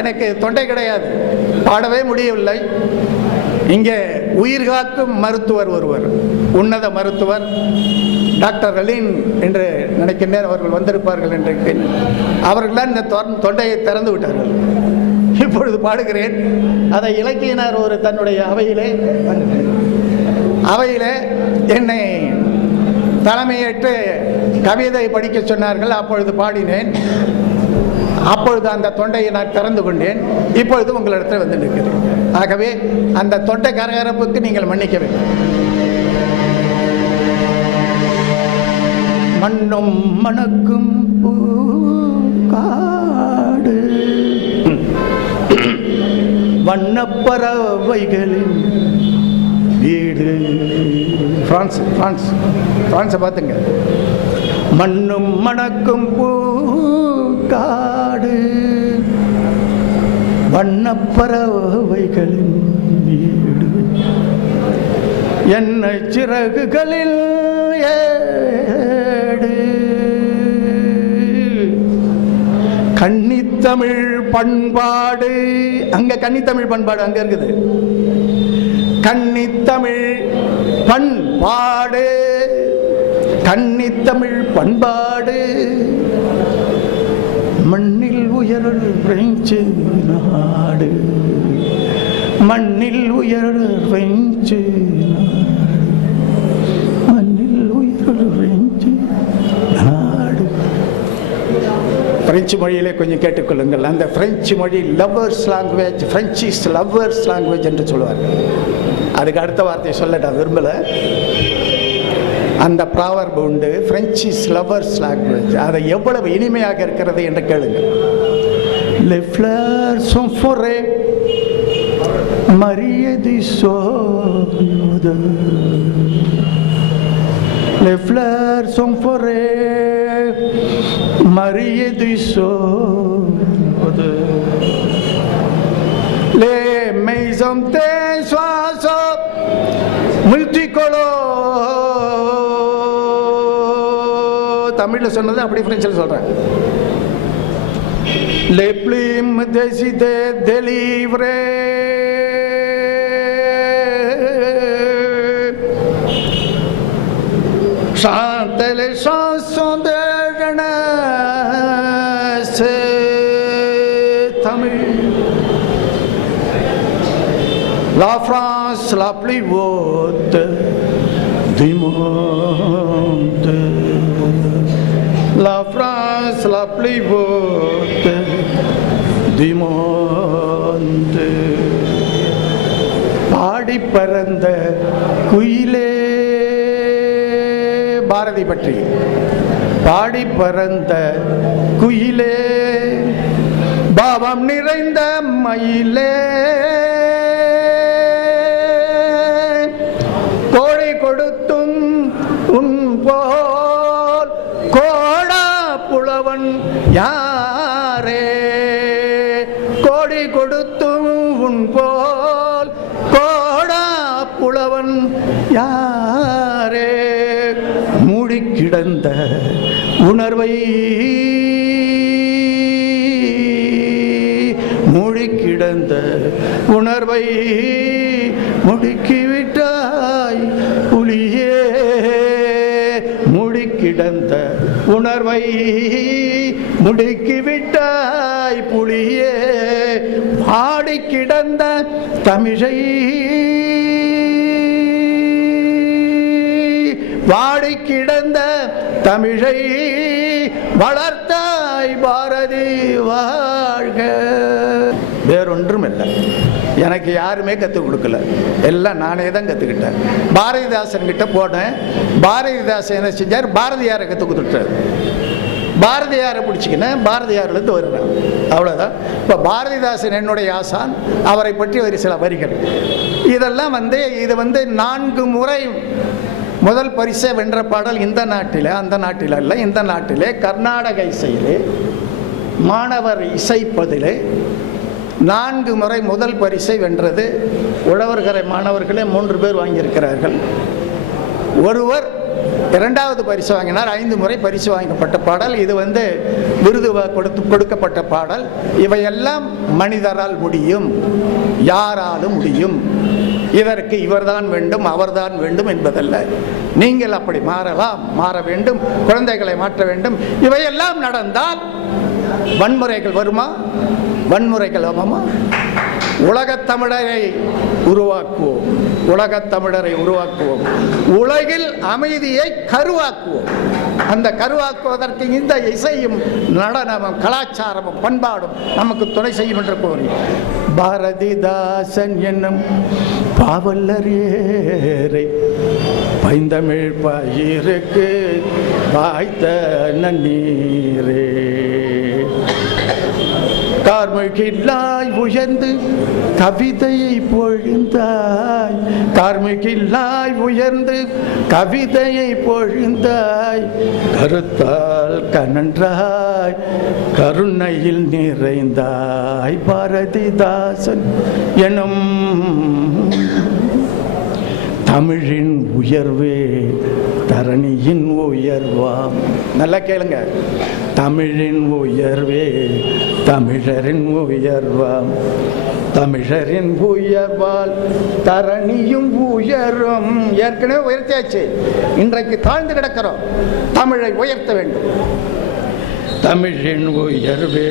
எனக்கு தொண்டை கிடையாது, பாடவே முடியவில்லை. இங்கே உயிர் காக்கும் மருத்துவர் ஒருவர், உன்னத மருத்துவர் டாக்டர் ரலீன் என்று நினைக்கின்றேன், அவர்கள் வந்திருப்பார்கள் என்று. அவர்கள் தான் இந்த தொண்டையை திறந்து விட்டார்கள். இப்பொழுது பாடுகிறேன். அதை இலக்கியனார் ஒரு தன்னுடைய அவையிலே என்னை தலைமையேற்று கவிதை படிக்க சொன்னார்கள். அப்பொழுது பாடினேன். அப்பொழுது அந்த தொண்டையை நான் திறந்து கொண்டேன். இப்பொழுது உங்களிடத்தில் வந்து நிற்கிறேன். ஆகவே அந்த தொண்டை கரகரப்புக்கு நீங்கள் மன்னிக்க வேண்டும். மண்ணும் மணக்கும் காடு, வண்ணப்பறவைகளின் வீடு. பிரான்ஸை பார்த்துங்க. மண்ணும் மணக்கும் பூக்காடு, வண்ணப்பறவைகளின் வீடு, என்ன சிறகுகளில் ஏடு, கன்னித்தமிழ் பண்பாடு. அங்க கன்னித்தமிழ் பண்பாடு அங்க இருக்குது. கன்னித்தமிழ் பண்பாடு, கன்னித்தமிழ் பண்பாடு, மண்ணில் உயர் பிரெஞ்சு நாடு, மண்ணில் உயர் பிரெஞ்சு நாடு, மண்ணில் உயர் பிரெஞ்சு நாடு. பிரெஞ்சு மொழியிலே கொஞ்சம் கேட்டுக்கொள்ளுங்கள். அந்த பிரெஞ்சு மொழி lovers language, French is lovers language என்று சொல்லுவார்கள். அதுக்கு அடுத்த வார்த்தையை சொல்ல நான் விரும்பலை. அந்த ப்ராவர்பு உண்டு, பிரெஞ்சு இஸ் லவ்வர்ஸ் லாங்குவேஜ். அதை எவ்வளவு இனிமையாக இருக்கிறது என்று கேளுங்கள். Les fleurs sont forêts, mariées du sode. Les fleurs sont forêts, mariées du sode. Les maisons des oiseaux multicolores. தமிழில் சொன்னது அப்படி பிரெஞ்சில் சொல்கிறேன். Les plumes des idées délivrées, chantent les chansons de jeunesse. Tamil, la France la plus haute du monde, la France la plus haute du monde. பாடி பறந்த குயிலே, பாரதி பற்றி. பாடி பறந்த குயிலே, பாவம் நிறைந்த மயிலே, கோழி கொடுத்தும் உன் போல் கோடா புலவன் யாரே, கோடி கொடுத்தும் உன் போல் கோடா புலவன் யாரே, மூடி கிடந்த உணர்வை, மூடி கிடந்த உணர்வை முடுக்கிவிட்டாய் புலியே, மூடி கிடந்த உணர்வை முடுக்கிவிட்டாய் புலியே, பாடி கிடந்த தமிழை, வாடி கிடந்த தமிழை வளர்த்தாய் பாரதி வாழ்க. வேறொன்றும் இல்லை, எனக்கு யாருமே கற்றுக் கொடுக்கல, எல்லாம் நானே தான் கற்றுக்கிட்டேன். பாரதிதாசன் கிட்ட போனேன். பாரதிதாசன் என்ன செஞ்சார், பாரதியாரை கற்றுக் கொடுத்துட்டார். பாரதியாரை பிடிச்சிக்கினேன், பாரதியாரிலிருந்து வருவேன், அவ்வளோதான். இப்போ பாரதிதாசன் என்னுடைய ஆசான், அவரை பற்றி ஒரு சில வரிகள். இதெல்லாம் இது 4 முறை முதல் பரிசை வென்ற பாடல் இந்த நாட்டில், அந்த நாட்டில் அல்ல, இந்த நாட்டிலே கர்நாடக இசையிலே மாணவர் இசைப்பதிலே 4 முறை முதல் பரிசை வென்றது. உழவர்கரை மாணவர்களே 3 பேர் வாங்கியிருக்கிறார்கள். ஒருவர் இரண்டாவது பரிசு வாங்கினார். 5 முறை பரிசு வாங்கப்பட்ட பாடல். இது விருது கொடுக்கப்பட்ட பாடல். இவையெல்லாம் மனிதரால் முடியும், யாராலும் முடியும். இதற்கு இவர்தான் வேண்டும், அவர்தான் வேண்டும் என்பதல்ல. நீங்கள் அப்படி மாறலாம், மாற வேண்டும், குழந்தைகளை மாற்ற வேண்டும். இவையெல்லாம் நடந்தால் வன்முறைகள் வருமா? வன்முறைகள் வருமா? உலகத் தமிழரை உருவாக்குவோம், உலகத் தமிழரை உருவாக்குவோம், உலகில் அமைதியை கருவாக்குவோம். அந்த கருவாக்குவதற்கு இந்த இசையும் நடனமும் கலாச்சாரமும் பண்பாடும் நமக்கு துணை செய்யும் என்று கூறி, பாரதிதாசன் என்னும் பாவல்லரேரை பைந்தமிழ் பயிருக்கு வாய்த்த நன்னீரே, கார்முகில்லாய் உயர்ந்து கவிதையை பொழிந்தாய், கார்முகில்லாய் உயர்ந்து கவிதையை பொழிந்தாய், கருத்தால் கனன்றாய் கருணையில் நிறைந்தாய், பாரதிதாசன் எனும் தமிழின் உயர்வே தரணியின் உயர்வாம். நல்லா கேளுங்க. தமிழின் உயர்வே தமிழரின் உயர்வாம், தமிழரின் உயர்வால் தரணியும் உயரும். ஏற்கனவே உயர்த்தியாச்சு, இன்றைக்கு தாழ்ந்து கிடக்கிறோம். தமிழை உயர்த்த வேண்டும். தமிழின் உயர்வே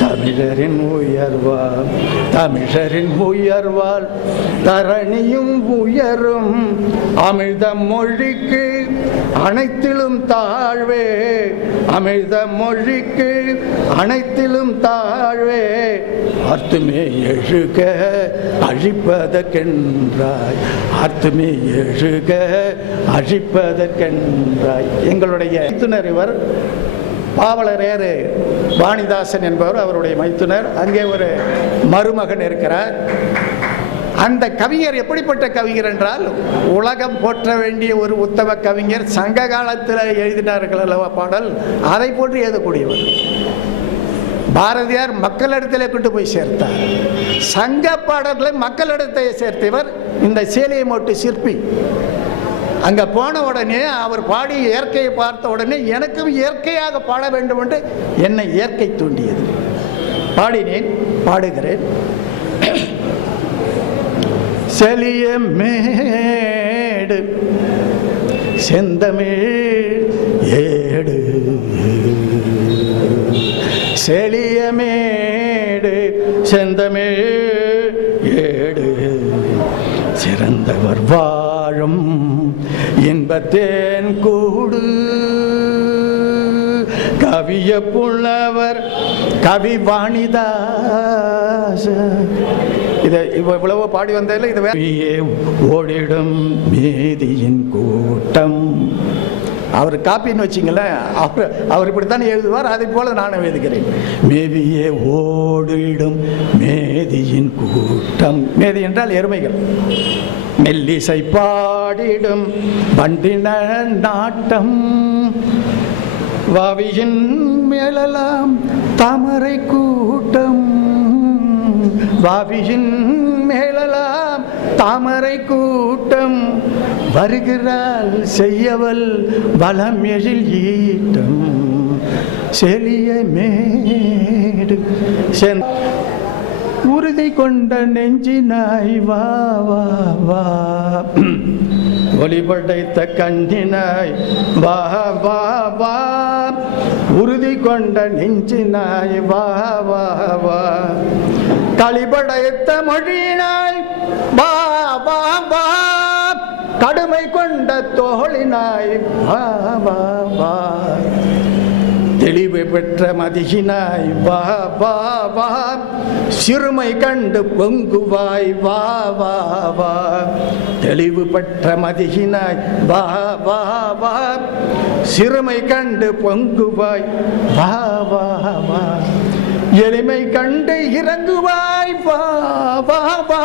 தமிழரின் உயர்வால், தமிழரின் உயர்வால் தரணியும் உயரும். அமிழ்த மொழிக்கு அனைத்திலும் தாழ்வே, அமிழ்த மொழிக்கு அனைத்திலும் தாழ்வே, ஆர்த்துமே எழுக அழிப்பதற்கென்றாய், ஆர்த்துமே எழுக அழிப்பதற்கென்றாய். எங்களுடைய மைத்துனர் இவர் பாவலரேறு வாணிதாசன் என்பவர், அவருடைய மைத்துனர். அங்கே ஒரு மருமகன் இருக்கிறார். அந்த கவிஞர் எப்படிப்பட்ட கவிஞர் என்றால், உலகம் போற்ற வேண்டிய ஒரு உத்தம கவிஞர். சங்க காலத்தில் எழுதினார்கள் அல்லவா பாடல், அதை போன்று எழுதக்கூடியவர். பாரதியார் மக்களிடத்திலே கொண்டு போய் சேர்த்தார். சங்க பாடல்களை மக்களிடத்தை சேர்த்தவர் இந்த சேலையை மோட்டு சிற்பி. அங்கே போன உடனே அவர் பாடி இயற்கையை பார்த்த உடனே எனக்கும் இயற்கையாக பாட வேண்டும் என்று என்னை இயற்கை தூண்டியது. பாடினேன், பாடுகிறேன். செலிய மேடு செந்தமிழ் ஏடு, செலிய மேடு செந்தமிழ் ஏடு, சிறந்தவர் வாழும் இன்பத்தேன் கூடு, கவிய புலவர் கவி வாணிதாச. இதை இவ்வளவு பாடி வந்ததில் இது ஓடிடும் மேதியின் கூட்டம். அவர் காப்பின்னு வச்சிங்களேன், அவர் இப்படித்தான் எழுதுவார். அதை போல நானும் எழுதுகிறேன். மேவியே ஓடிடும் மேதியின் கூட்டம். மேதி என்றால் எருமைகள். மெல்லிசை பாடிடும் வண்டின நாட்டம், வாவியின் மேலலாம் தாமரை கூட்டம், வாவியின் மேலலாம் தாமரை கூட்டம், வருகிறாள் செய்யவல் வளம் எழில் ஈட்டம், செலிய மேடு உறுதி கொண்ட நெஞ்சினாய் வா வா வா, ஒளி படைத்த கண்ணினாய் வா வா வா, உறுதி கொண்ட நெஞ்சினாய் வா வா வா, களிபடைத்த மொழியினாய் வா வா வா, கடுமை கொண்ட தோழினாய் வா வா வா, தெளிவு பெற்ற மதியினாய் வா வா வா, சிறுமை கண்டு பொங்குவாய் வா வா வா, தெளிவு பெற்ற மதியினாய் வா வா வா, சிறுமை கண்டு பொங்குவாய் வா வா வா, எளிமை கண்டு இறங்குவாய் வா வா வா,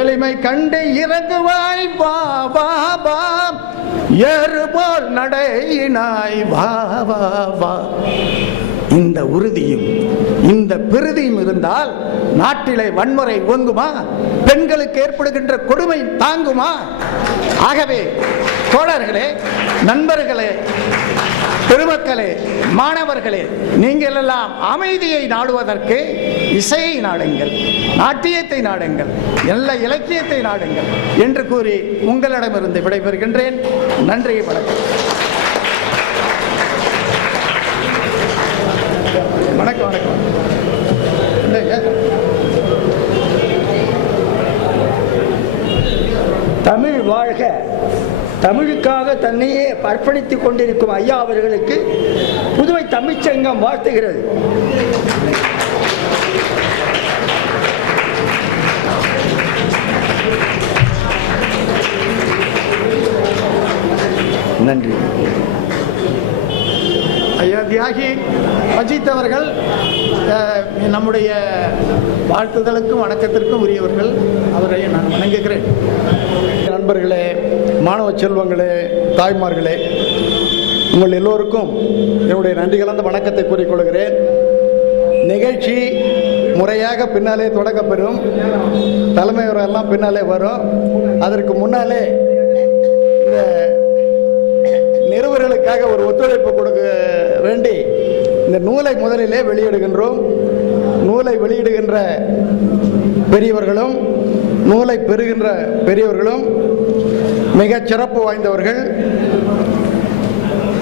எளிமை கண்டு இறங்குவாய் வா வா வா, ஏறுபோல் நடையினாய் வா வா வா. இந்த உறுதியும் இந்த இந்த பெருதியும் இருந்தால் நாட்டிலே வன்முறை ஓங்குமா? பெண்களுக்கு ஏற்படுகின்ற கொடுமை தாங்குமா? ஆகவே தோழர்களே, நண்பர்களே, பெருமக்களே, மாணவர்களே, நீங்கள் எல்லாம் அமைதியை நாடுவதற்கு இசையை நாடுங்கள், நாட்டியத்தை நாடுங்கள், நல்ல இலக்கியத்தை நாடுங்கள் என்று கூறி உங்களிடமிருந்து விடைபெறுகின்றேன். நன்றி, வணக்கம். வணக்கம் வணக்கம். தமிழ் வாழ்க. தமிழுக்காக தன்னையே அர்ப்பணித்துக் கொண்டிருக்கும் ஐயா அவர்களுக்கு புதுவை தமிழ்ச்சங்கம் வாழ்த்துகிறது. நன்றி. ஐயா தியாகி அஜித் அவர்கள் நம்முடைய வாழ்த்துதலுக்கும் வணக்கத்திற்கும் உரியவர்கள். அவரை நான் வணங்குகிறேன். நண்பர்களே, மாணவ செல்வங்களே, தாய்மார்களே, உங்கள் எல்லோருக்கும் என்னுடைய நன்றி கலந்த வணக்கத்தை கூறிக்கொள்கிறேன். நிகழ்ச்சி முறையாக பின்னாலே தொடக்கப்பெறும். தலைமையெல்லாம் பின்னாலே வரும். அதற்கு முன்னாலே இந்த நிறுவனர்களுக்காக ஒரு ஒத்துழைப்பு கொடுக்க வேண்டி இந்த நூலை முதலிலே வெளியிடுகின்றோம். நூலை வெளியிடுகின்ற பெரியவர்களும் நூலை பெறுகின்ற பெரியவர்களும் மிகச் சிறப்பு வாய்ந்தவர்கள்.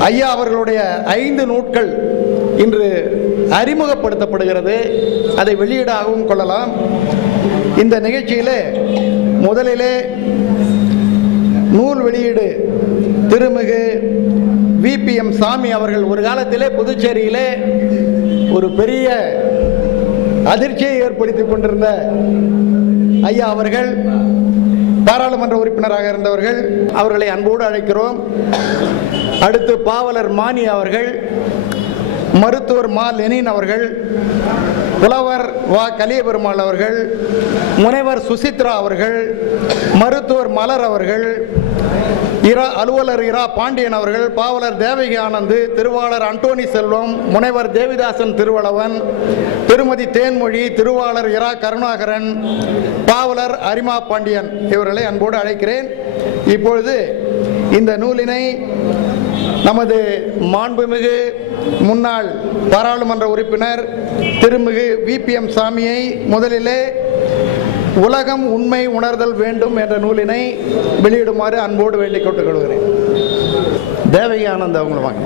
ஐயா அவர்களுடைய 5 நூட்கள் இன்று அறிமுகப்படுத்தப்படுகிறது. அதை வெளியீடாகவும் கொள்ளலாம். இந்த நிகழ்ச்சியிலே முதலிலே நூல் வெளியீடு திருமிகு VPM சாமி அவர்கள் ஒரு காலத்திலே புதுச்சேரியிலே ஒரு பெரிய அதிர்ச்சியை ஏற்படுத்திக் கொண்டிருந்த ஐயா அவர்கள், பாராளுமன்ற உறுப்பினராக இருந்தவர்கள். அவர்களை அன்போடு அழைக்கிறோம். அடுத்து பாவலர் மானி அவர்கள், மருத்துவர் மா லெனின் அவர்கள், புலவர் வா கலியபெருமாள் அவர்கள், முனைவர் சுசித்ரா அவர்கள், மருத்துவர் மலர் அவர்கள், அலுவலர் இரா பாண்டியன் அவர்கள், பாவலர் தேவகி ஆனந்த், திருவாளர் அண்டோனி செல்வம், முனைவர் தேவிதாசன் திருவளவன், திருமதி தேன்மொழி, திருவாளர் இரா கருணாகரன், பாவலர் அரிமா பாண்டியன் இவர்களை அன்போடு அழைக்கிறேன். இப்பொழுது இந்த நூலினை நமது மாண்புமிகு முன்னாள் பாராளுமன்ற உறுப்பினர் திருமிகு VPM சாமியை முதலிலே உலகம் உண்மை உணர்தல் வேண்டும் என்ற நூலினை வெளியிடுமாறு அன்போடு வேண்டிக் கொள்கிறேன். தேவகி ஆனந்த் அவங்களை வாங்க.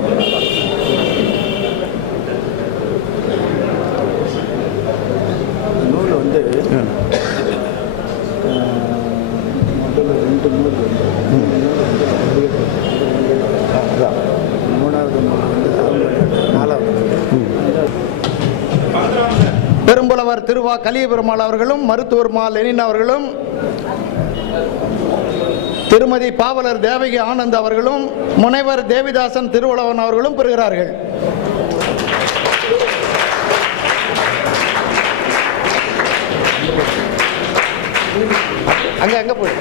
நூல் வந்து முதல்ல 2 நூல் மூணாவது நூல் வந்து 4வது. பெரும்புலவர் திருவா கலியபெருமாள் அவர்களும், மருத்துவர் மா லெனின் அவர்களும், திருமதி பாவலர் தேவகி ஆனந்த் அவர்களும், முனைவர் தேவிதாசன் திருவளவன் அவர்களும் பெறுகிறார்கள். அங்க போய்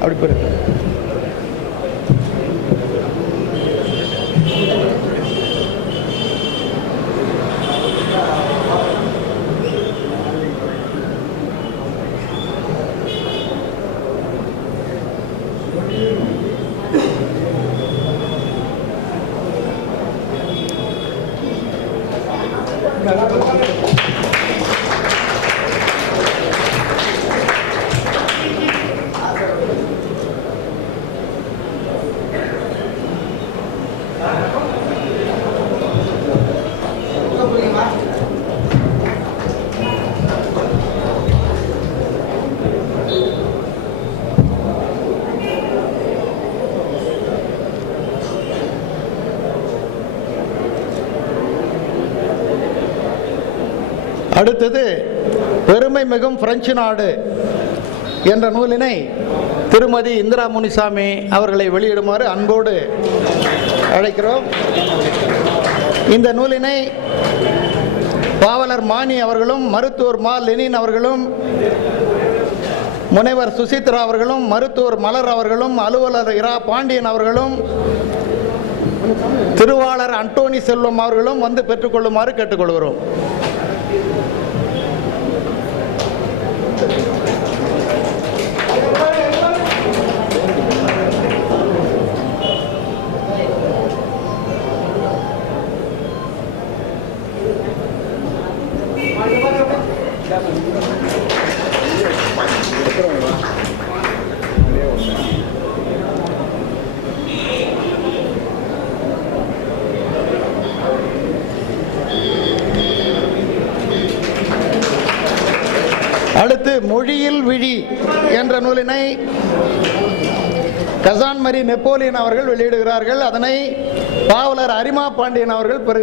அப்படி போயிரு. அடுத்தது பெருமை மிகும் பிரெஞ்சு நாடு என்ற நூலினை திருமதி இந்திரா முனிசாமி அவர்களை வெளியிடுமாறு அன்போடு அழைக்கிறோம். இந்த நூலினை பாவலர் மானி அவர்களும் மருத்துவர் மா லெனின் அவர்களும் முனைவர் சுசித்ரா அவர்களும் மருத்துவர் மலர் அவர்களும் அலுவலர் இரா பாண்டியன் அவர்களும் திருவாளர் அண்டோனி செல்வம் அவர்களும் வந்து பெற்றுக்கொள்ளுமாறு கேட்டுக்கொள்கிறோம். அடுத்து மொழியில் விழி என்ற நூலினை கசான்மரி நெப்போலியன் அவர்கள் வெளியிடுகிறார்கள். அதனை பாவலர் அரிமா பாண்டியன் அவர்கள் பெறுகிறார்.